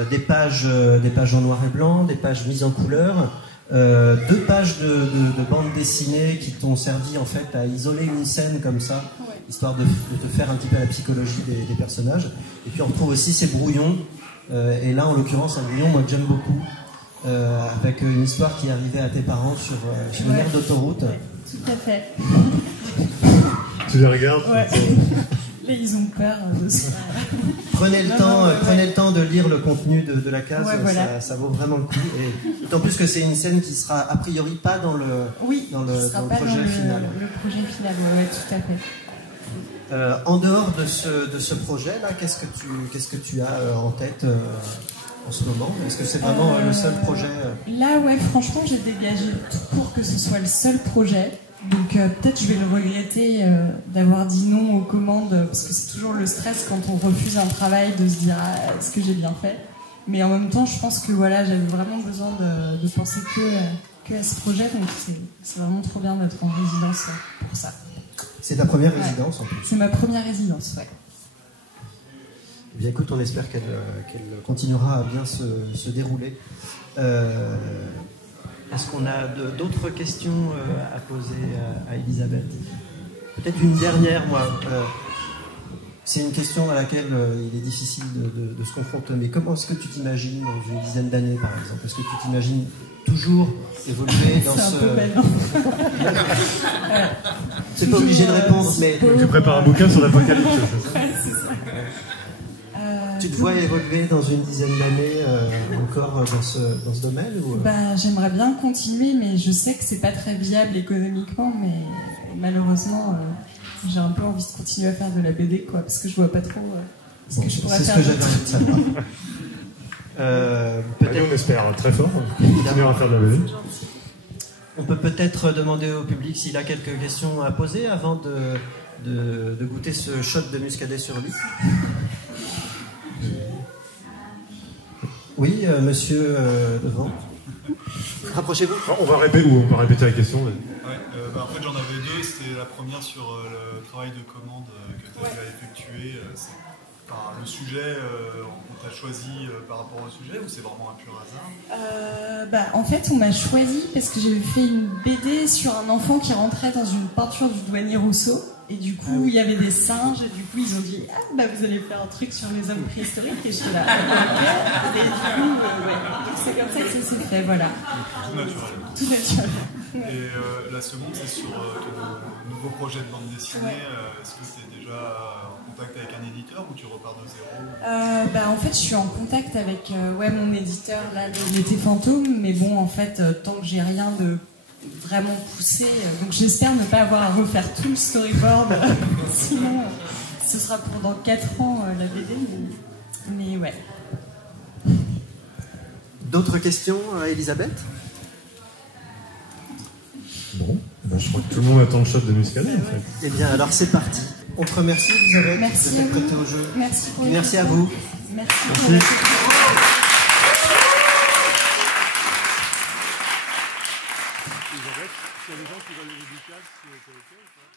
des pages en noir et blanc, des pages mises en couleur, 2 pages de bande dessinée qui t'ont servi en fait à isoler une scène comme ça, histoire de te faire un petit peu la psychologie des personnages. Et puis on retrouve aussi ces brouillons, et là en l'occurrence un brouillon moi que j'aime beaucoup, avec une histoire qui arrivait à tes parents sur une aire d'autoroute. Tout à fait. Tu les regardes? Ouais. Là, ils ont peur de ça. Prenez le temps de lire le contenu de la case, voilà. ça vaut vraiment le coup. Et d'autant plus que c'est une scène qui sera a priori pas dans le projet final. Le projet final, ouais, tout à fait. En dehors de ce projet-là, qu'est-ce que tu as en tête en ce moment? Est-ce que c'est vraiment le seul projet Là, ouais, franchement, j'ai dégagé tout pour que ce soit le seul projet. Donc peut-être je vais le regretter d'avoir dit non aux commandes, parce que c'est toujours le stress quand on refuse un travail de se dire est-ce que j'ai bien fait. Mais en même temps, je pense que voilà, j'avais vraiment besoin de penser que à ce projet, donc c'est vraiment trop bien d'être en résidence pour ça. C'est ta première résidence en plus? C'est ma première résidence, ouais. Eh bien écoute, on espère qu'elle continuera à bien se dérouler. Est-ce qu'on a d'autres questions à poser à Elisabeth? Peut-être une dernière, moi. C'est une question à laquelle il est difficile de se confronter. Mais comment est-ce que tu t'imagines dans une dizaine d'années, par exemple? Est-ce que tu t'imagines toujours évoluer dans ce... C'est pas obligé de répondre, mais... Tu prépares un bouquin sur l'apocalypse, c'est ça? Tu te vois évoluer dans une dizaine d'années encore dans ce domaine ou... J'aimerais bien continuer, mais je sais que c'est pas très viable économiquement, mais malheureusement, j'ai un peu envie de continuer à faire de la BD, quoi, parce que je vois pas trop ce que je pourrais faire. C'est ce que j'avais envie de savoir. Peut-être on espère très fort continuer à faire de la BD. On peut peut-être demander au public s'il a quelques questions à poser avant de goûter ce shot de muscadet sur lit. Oui, monsieur devant. Rapprochez-vous. On va répéter la question. En fait, j'en avais 2. C'était la première sur le travail de commande que tu as effectué. Le sujet, on t'a choisi par rapport au sujet ou c'est vraiment un pur hasard? En fait, on m'a choisi parce que j'avais fait une BD sur un enfant qui rentrait dans une peinture du douanier Rousseau. Et du coup, il y avait des singes, et du coup, ils ont dit vous allez faire un truc sur les hommes préhistoriques, et je suis là. Et du coup, c'est comme ça que ça s'est fait, voilà. Tout naturel. Et la seconde, c'est sur ton nouveau projet de bande dessinée. Est-ce que tu es déjà en contact avec un éditeur ou tu repars de zéro? En fait, je suis en contact avec mon éditeur là, de l'été fantôme, mais bon, en fait, tant que j'ai rien de vraiment poussé, donc j'espère ne pas avoir à refaire tout le storyboard, sinon ce sera pour dans 4 ans la BD, mais ouais. D'autres questions, Elisabeth? Bon, je crois que tout le monde attend le shot de muscadet en fait. Eh bien alors c'est parti. On te remercie Elisabeth de t'être prêtée au jeu. Merci à vous. Merci. Il y a des gens qui veulent les dédicaces, c'est OK ou pas ?